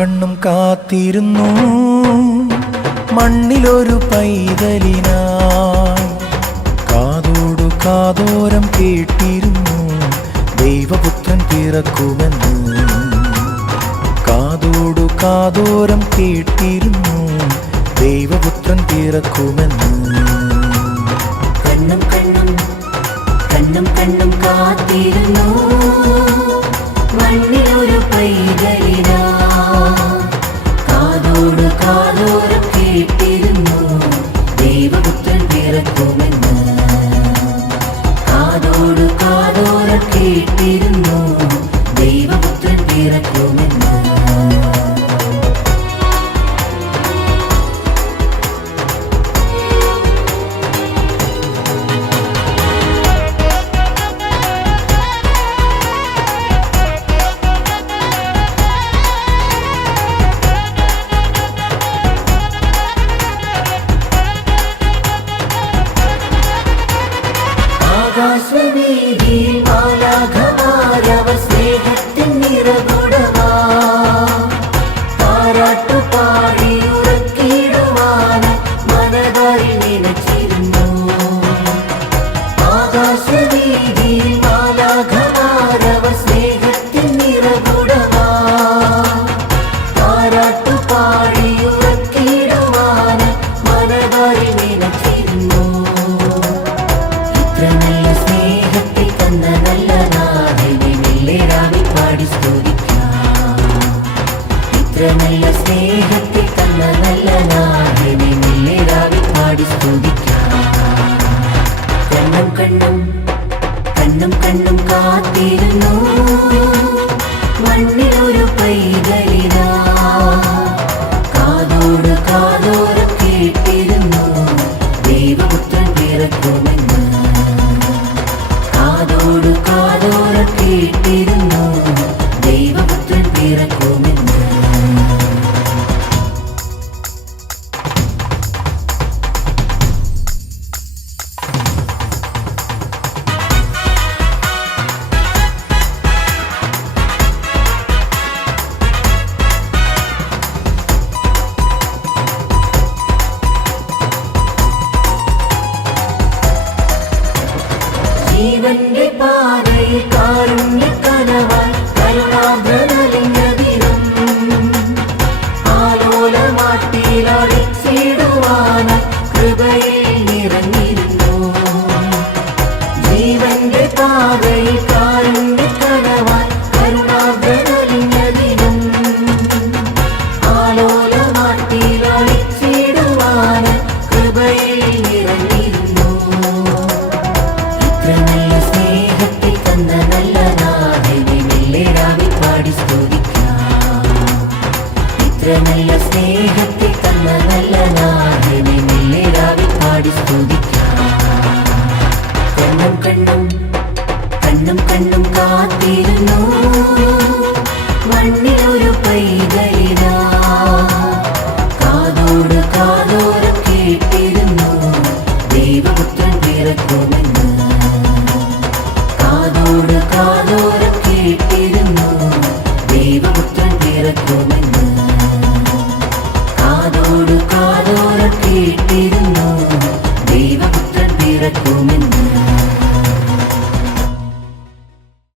കണ്ണും കാത്തിരുന്നു മണ്ണിലൊരു പൈതലിനായി. കാതോടു കാതോരം കേട്ടിരുന്നു ദൈവപുത്രൻ പിറക്കുമെന്ന്. കാതോടു കാതോരം കേട്ടിരുന്നു ദൈവപുത്രൻ പിറക്കുമെന്ന്. കണ്ണും കണ്ണും കണ്ണും കണ്ണും കാത്തിരുന്നു മണ്ണിലൊരു പൈതലിനാ. കാതോട് കാതോരം കേട്ടിരുന്നു ദൈവപുത്രൻ പിറക്കുമെന്ന്. കാതോട് കാതോരം കേട്ടിരുന്നു ദൈവപുത്രൻ പിറക്കുമെന്ന്. ആകാശവീതിയിൽ മാലാഖമാരവർ സ്നേഹത്തിൻ നിറകുടമായി താരാട്ടുപാടി ഉറക്കിടുവാനായി മനതാരിൽ നനച്ചിരുന്നു. ആകാശവീതിയിൽ മാലാഖമാരവർ സ്നേഹത്തിൻ നിറകുടമായി താരാട്ടുപാടി ഉറക്കിടുവാനായി മനതാരിൽ നനച്ചിരുന്നു. സ്നേഹത്തിൽ തന്ന നല്ല നാഥനെ മെല്ലേരാവിൽ പാടി സ്തുതിക്കാം. ഇത്ര നല്ല സ്നേഹത്തിൽ തന്ന നല്ല നാഥനെ മെല്ലേരാവിൽ പാടി സ്തുതിക്കാം. കണ്ണും കണ്ണും കണ്ണും കണ്ണും കാത്തിരുന്നു മണ്ണിലൊരു പൈതലിനാ. കാതോട് കാതോരം കേട്ടിരുന്നു ദൈവപുത്രൻ പിറക്കുമെന്ന്. കാതോട് കാതോരം കേട്ടിരുന്നു ദൈവപുത്രൻ പിറക്കുമെന്ന്. ജീവന്റെ പാതയിൽ കാരുണ്യക്കനവായി കരുണാർദ്രനലിഞ്ഞ ദിനം ആലോലമാട്ടിയിലടിച്ചിടുവാനായി കൃപയിൽ നിറഞ്ഞിരുന്നു. ജീവന്റെ പാതയിൽ കാരുണ്യക്കനവായി കരുണാർദ്രനലിഞ്ഞ ദിനം ആലോലമാട്ടിയിലടിച്ചിടുവാനായി കൃപയിൽ നിറഞ്ഞിരുന്നു. നല്ല സ്നേഹത്തിൽ തന്ന നല്ല നാഥനെ മെല്ലേരാവിൽ പാടി സ്തുതിക്കാം. ഇത്ര നല്ല സ്നേഹത്തിൽ തന്ന നല്ല നാഥനെ മെല്ലേരാവിൽ പാടി സ്തുതിക്കാം. കണ്ണും കണ്ണും കണ്ണും കണ്ണും കാത്തിരുന്നു